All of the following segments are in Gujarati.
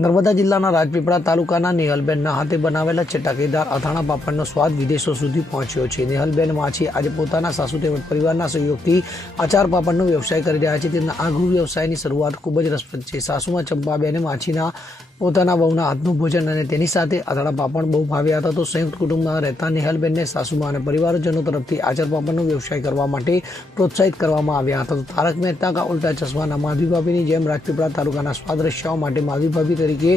નર્મદા જિલ્લાના રાજપીપળા તાલુકાના નેહલબેનના હાથે બનાવેલા ચટાકેદાર અથાણા પાપડનો સ્વાદ વિદેશો સુધી પહોંચ્યો છે। નેહલબેન માછી આજે પોતાના સાસુ તેમજ પરિવારના સહયોગથી આચાર પાપડનો વ્યવસાય કરી રહ્યા છે। તેમના આ ગૃહ વ્યવસાયની શરૂઆત ખૂબ જ રસપ્રદ છે। સાસુમાં ચંપાબેને માછીના પોતાના વહુના હાથનું ભોજન અને તેની સાથે અથાણા પાપડ બહુ ભાવ્યા હતા। તો સંયુક્ત કુટુંબમાં રહેતા નેહલબેનને સાસુમાં અને પરિવારજનો તરફથી આચાર પાપડનો વ્યવસાય કરવા માટે પ્રોત્સાહિત કરવામાં આવ્યા હતા। તો તારક મહેતા કા ઉલ્ટા ચશ્માના માધવી ભાભીની જેમ રાજપીપળા તાલુકાના સ્વાદ રસિયાઓ માટે માધવી ભાભી તરીકે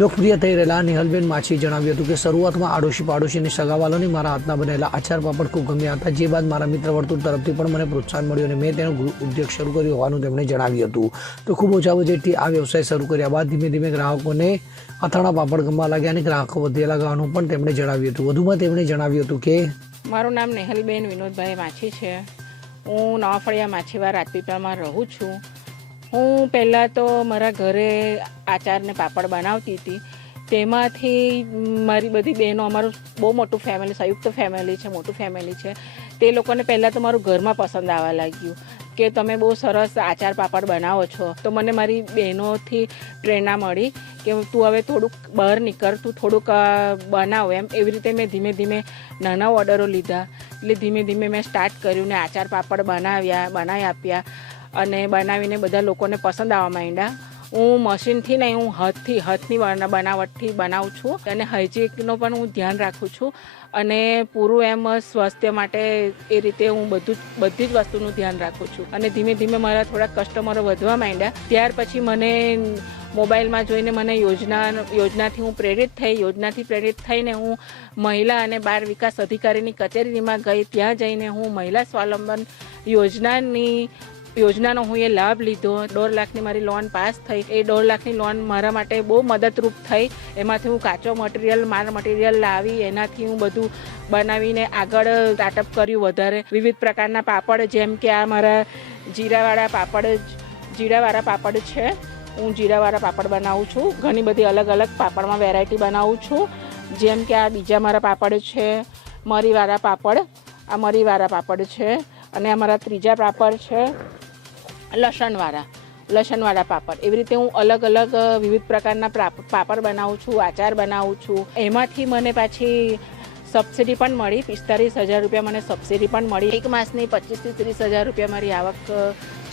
લોકપ્રિય થઈ રહેલા નેહલબેન માછી જણાવ્યું હતું કે શરૂઆતમાં આડોશી પાડોશી અને સગાવાલોને મારા હાથના બનેલા આચાર પાપડ ખૂબ ગમ્યા હતા, જે બાદ મારા મિત્ર વર્તુળ તરફથી પણ મને પ્રોત્સાહન મળ્યું અને મેં તેનો ઉદ્યોગ શરૂ કર્યો હોવાનું તેમણે જણાવ્યું હતું। તો ખૂબ ઓછા બજેટથી આ વ્યવસાય શરૂ કર્યા બાદ ધીમે ધીમે ગ્રાહકોને અથાણા પાપડ ગમવા લાગ્યા અને ગ્રાહકો વધ્યા લાગવાનું પણ તેમણે જણાવ્યું હતું। વધુમાં તેમણે જણાવ્યું હતું કે મારું નામ નેહલબેન વિનોદભાઈ માછી છે। હું નવાફળિયા માછીવાર રાજપીપળામાં રહું છું। હું પહેલાં તો મારા ઘરે આચારને પાપડ બનાવતી હતી, તેમાંથી મારી બધી બહેનો, અમારું બહુ મોટું ફેમિલી, સંયુક્ત ફેમિલી છે, મોટું ફેમિલી છે, તે લોકોને પહેલાં તો મારું ઘરમાં પસંદ આવવા લાગ્યું કે તમે બહુ સરસ આચાર પાપડ બનાવો છો। તો મને મારી બહેનોથી પ્રેરણા મળી કે તું હવે થોડુંક બહાર નીકળ, તું થોડુંક બનાવ એમ। એવી રીતે મેં ધીમે ધીમે નાના ઓર્ડરો લીધા, એટલે ધીમે ધીમે મેં સ્ટાર્ટ કર્યું ને આચાર પાપડ બનાવી આપ્યા અને બનાવીને બધા લોકોને પસંદ આવવા માંડ્યા। હું મશીનથી નહીં, હું હાથની બનાવટથી બનાવું છું અને હાઇજીનનું પણ હું ધ્યાન રાખું છું અને પૂરું એમ સ્વાસ્થ્ય માટે એ રીતે હું બધી જ વસ્તુનું ધ્યાન રાખું છું અને ધીમે ધીમે મારા થોડા કસ્ટમરો વધવા માંડ્યા। ત્યાર પછી મને મોબાઈલમાં જોઈને મને યોજનાથી હું પ્રેરિત થઈ। યોજનાથી પ્રેરિત થઈને હું મહિલા અને બાળ વિકાસ અધિકારીની કચેરીમાં ગઈ। ત્યાં જઈને હું મહિલા સ્વાવલંબન યોજનાનો હું એ લાભ લીધો। 1.5 લાખની મારી લોન પાસ થઈ। એ 1.5 લાખની લોન મારા માટે બહુ મદદરૂપ થઈ। એમાંથી હું કાચો મટીરિયલ લાવી એનાથી હું બધું બનાવીને આગળ સ્ટાર્ટઅપ કર્યું વધારે વિવિધ પ્રકારના પાપડ, જેમ કે આ મારા જીરાવાળા પાપડ છે। હું જીરાવાળા પાપડ બનાવું છું। ઘણી બધી અલગ અલગ પાપડમાં વેરાયટી બનાવું છું, જેમ કે આ બીજા મારા પાપડ છે મરીવાળા પાપડ, આ મરીવાળા પાપડ છે અને અમારા ત્રીજા પાપડ છે લસણવાળા પાપડ। એવી રીતે હું અલગ અલગ વિવિધ પ્રકારના પાપડ બનાવું છું, આચાર બનાવું છું। એમાંથી મને પાછી સબસિડી પણ મળી, 45,000 રૂપિયા મને સબસિડી પણ મળી। એક માસની 25,000 થી 30,000 રૂપિયા મારી આવક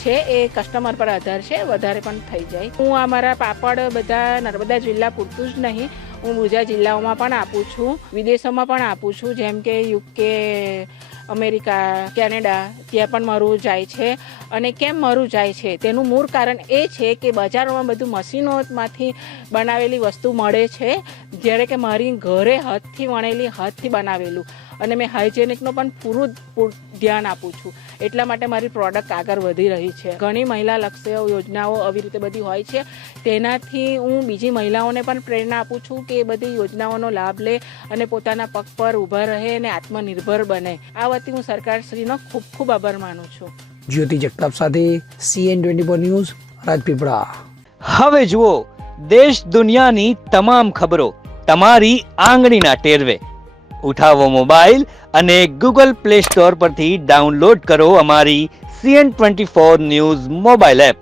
છે। એ કસ્ટમર પર આધાર છે, વધારે પણ થઈ જાય। હું આ મારા પાપડ બધા નર્મદા જિલ્લા પૂરતું જ નહીં, હું બીજા જિલ્લાઓમાં પણ આપું છું, વિદેશોમાં પણ આપું છું, જેમ કે UK, અમેરિકા, કેનેડા, ત્યાં પણ મારું જાય છે। અને કેમ મારું જાય છે તેનું મૂળ કારણ એ છે કે બજારોમાં બધું મશીનોમાંથી બનાવેલી વસ્તુ મળે છે, જ્યારે કે મારી ઘરે હાથથી વણેલી, હાથથી બનાવેલું અને મેં હાઇજેનિકનું પણ પૂરું ધ્યાન આપું છું। એટલા માટે મારી પ્રોડક્ટ આગળ વધી રહી છે। ઘણી મહિલા લક્ષ્ય યોજનાઓ આવી રીતે બધી હોય છે, તેનાથી હું બીજી મહિલાઓને પણ પ્રેરણા આપું છું કે એ બધી યોજનાઓનો લાભ લે અને પોતાના પગ પર ઊભા રહે અને આત્મનિર્ભર બને। આ વતી હું સરકારશ્રીનો ખૂબ ખૂબ આભાર માનું છું। જ્યોતિ જગતાપ સાથે CN24 ન્યૂઝ રાજપીપળા। હવે જુઓ દેશ દુનિયાની તમામ ખબરો તમારી આંગળીના ટેરવે। ઉઠાવો મોબાઈલ અને Google Play Store પરથી ડાઉનલોડ કરો અમારી CN24 ન્યૂઝ મોબાઈલ એપ।